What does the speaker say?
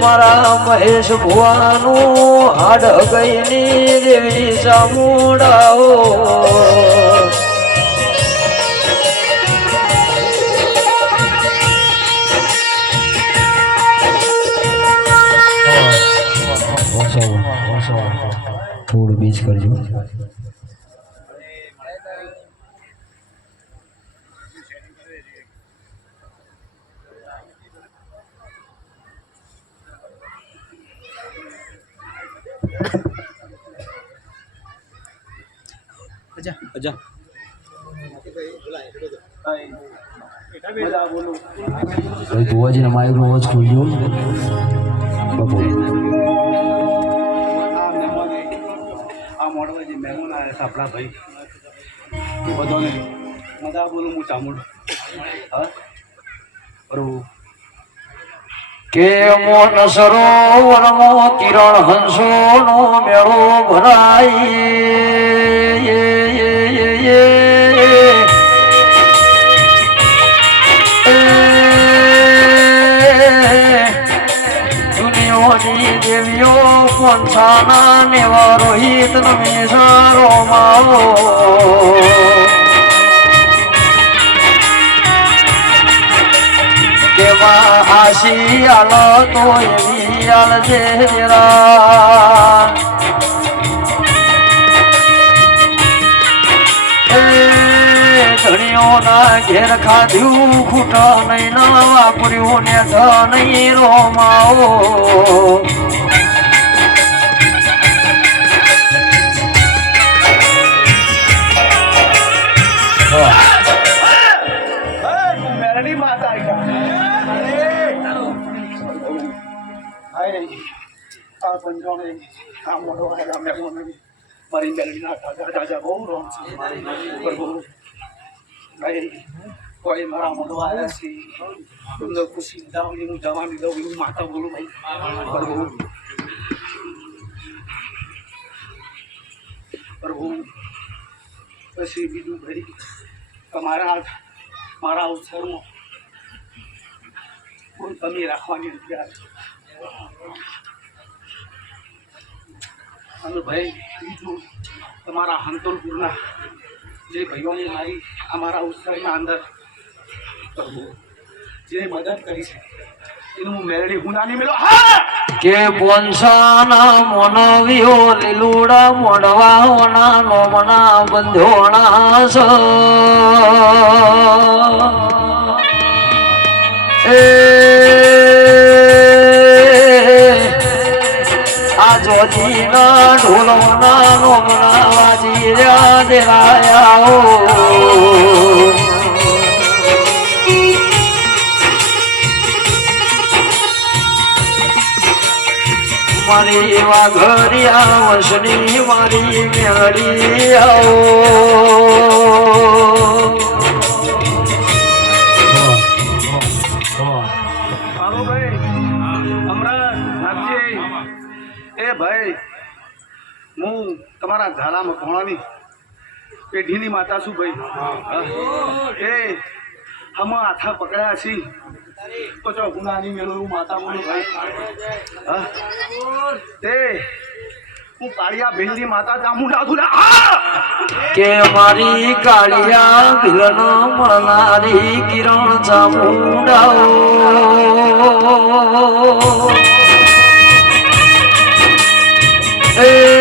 મારા મહેશ ભુવાનું હાડ ગઈની દેવી ચામુંડાઓ થોડું બીજ કરજો. અજા ભુવાજીના માઇકનો અવાજ ખોલજો. આ મોડવા જે મહેમાન આવ્યા આપણા ભાઈ બધાને મજા બોલું હું ચામુંડ હા બરોબર કે મોન સરોવરમાં કિરણ હંસોનો મેળો ભરાય દુનિયાની દેવીઓ પંચાના નેવા રોહિત નમેશરો માવો કેવા આશી આલો તો એવી આલજે જરા ધણીઓના ઘેર ખાધ્યું ખૂટા નહીં ના વાપર્યું ને નહીં રોમાઓ મારી મેલડીના રાજા બહુ રોમ છે પ્રભુ કોઈ મારા મોઢવા આવ્યા છે તમને ખુશી દાવની હું જવાની દઉં એવું માતા બોલું ભાઈ પ્રભુ પ્રભુ પછી બીજું ભાઈ તમારા મારા અવસરમાં કોઈ કમી રાખવાની રૂપિયા અને ભાઈ બીજું તમારા હંતોલપુરના જે ભાઈઓને મારી અમારા ઉત્સવના અંદર જે મદદ કરી છે એનું હું મેળડી ગુનાની મેળો કે પોંસાના મોનવીઓ લીલુડા મોડવાઓના નોમના બંધોણા આ જોજીના ઢોલોના નોમના વાજી રહ્યા દેરાયા મારી વાઘરિયા વસની મારી મેળડી આવો ભાઈ હું તમારા ઝાલામાં કોણાની પેઢીની માતા છું ભાઈ એ હમ હાથા પકડ્યા છી તો ચો ગુનાની મેળું માતા બોલું ભાઈ હા તે હું કાળિયા ભીલની માતા ચામુંડા છું કે મારી કાળિયા ભીલન મળનારી કિરણ ચામુંડાઓ Hey